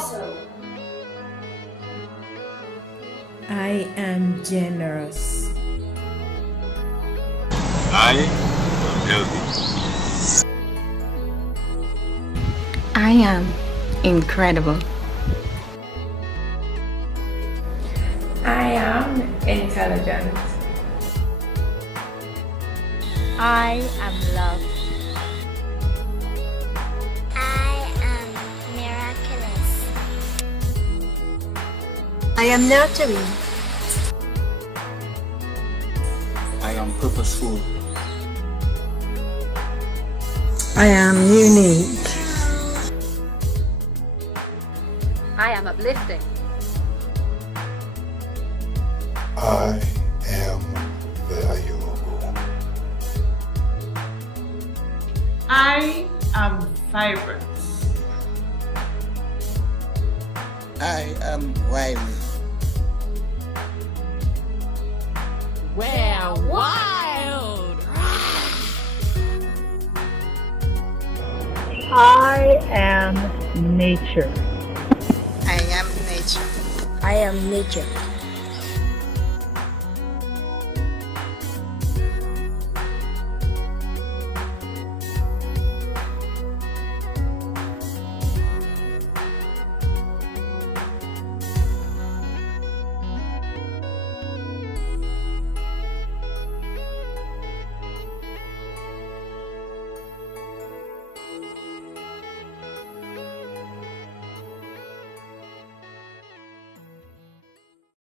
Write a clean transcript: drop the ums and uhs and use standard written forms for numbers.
awesome. I am generous. I am healthy. I am incredible. I am intelligent. I am love. I am miraculous. I am nurturing. I am purposeful. I am unique. I am uplifting. I am valuable. I am vibrant. I am wild. We're wild. I am nature. I am nature. I am nature.